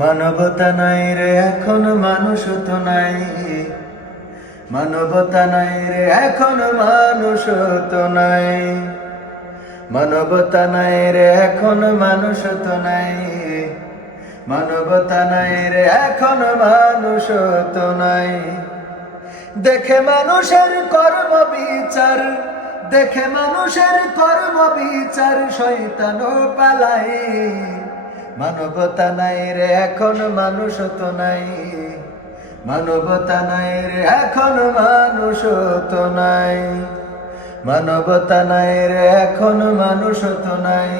মানবতা নাই রে এখন মানুষ তো নাই, মানবতা নাই রে এখন মানুষ তো নাই, মানবতা নাই রে এখন মানুষ তো নাই, মানবতা নাই রে এখন মানুষ তো নাই। দেখে মানুষের কর্ম বিচার, দেখে মানুষের কর্ম বিচার শয়তানও পালায়। মানবতা নাই রে এখন মানুষ তো নাই, মানবতা নাই রে এখন মানুষ তো নাই, মানবতা নাই রে এখন মানুষ তো নাই,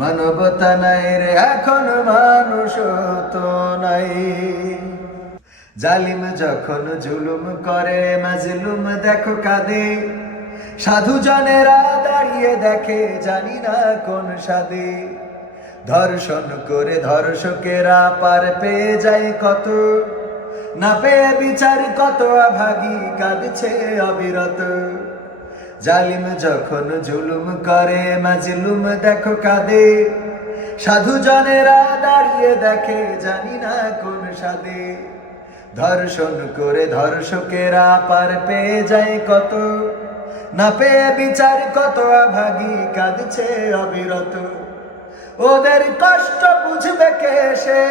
মানবতা নাই রে এখন মানুষ তো নাই। জালিম যখন জুলুম করে মাজলুম দেখো কাঁদে, সাধু জনেরা দাঁড়িয়ে দেখে জানি না কোন সাদে। ধর্ষণ করে ধর্ষকেরা পার পেয়ে যায় কত, না পেয়ে বিচার কত অভাগী কাঁদছে অবিরত। জালিম যখন জুলুম করে মাজলুম দেখো কাঁদে, সাধু জনেরা দাঁড়িয়ে দেখে জানি না কোন সাদে। ধর্ষণ করে ধর্ষকেরা পার পেয়ে যায় কত, না পেয়ে বিচার কত অভাগী কাঁদছে অবিরত। ওদের কষ্ট বুঝবে কে সে,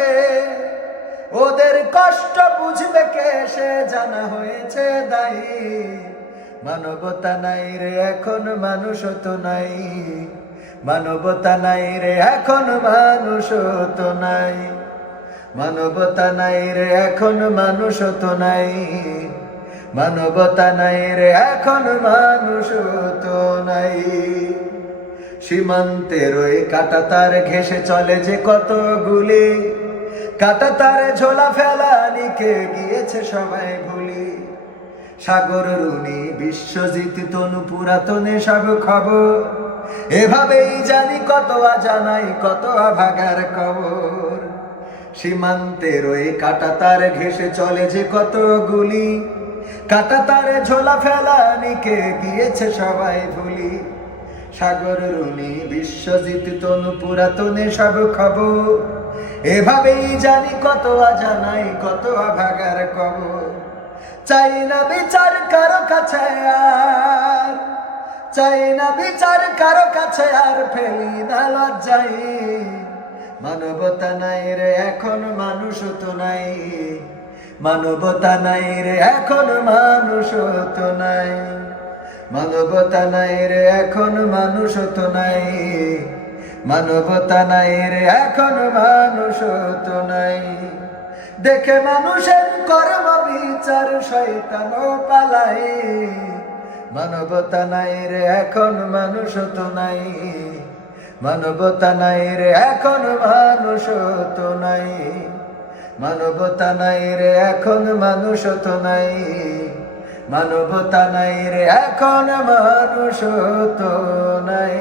ওদের কষ্ট বুঝবে কে সে জানা হয়েছে দায়ী। মানবতা নাই রে এখন মানুষ তো নাই, মানবতা নাই রে এখন মানুষ তো নাই, মানবতা নাই রে এখন মানুষ তো নাই, মানবতা নাই রে এখন মানুষ তো নাই। সীমান্তের ওই কাঁটাতার ঘেঁষে চলে যে কত গুলি, কাঁটাতারে ঝোলা ফেলা নিকে গিয়েছে সবাই ভুলি। সাগর রুনি বিশ্বজিৎ তনু পুরাতনে সব খবর, এভাবেই জানি কত জানাই কত ভাগার খবর। সীমান্তের ওই কাঁটাতার ঘেঁষে চলে যে কত গুলি, কাঁটাতারে ঝোলা ফেলা নিকে গিয়েছে সবাই ভুলি। সাগর রুনি বিশ্বজিৎ তনু পুরাতনে সব খবর, এভাবেই জানি কত জানাই কত ভাগার খবর। চাই না বিচার কারো কাছে আর, চাই না বিচার কারো কাছে আর ফেলি না লজ্জাই। মানবতা নাই রে এখন মানুষ তো নাই, মানবতা নাই রে এখন মানুষ তো নাই, মানবতা নাই রে এখন মানুষ তো নাই, মানবতা নাই রে এখন মানুষ তো নাই। দেখে মানুষের কর্ম বিচার শয়তানও পালায়। মানবতা নাই রে এখন মানুষ তো নাই, মানবতা নাই রে এখন মানুষ তো নাই, মানবতা নাই রে এখন মানুষ তো নাই, মানবতা নাই রে এখন মানুষ তো নাই।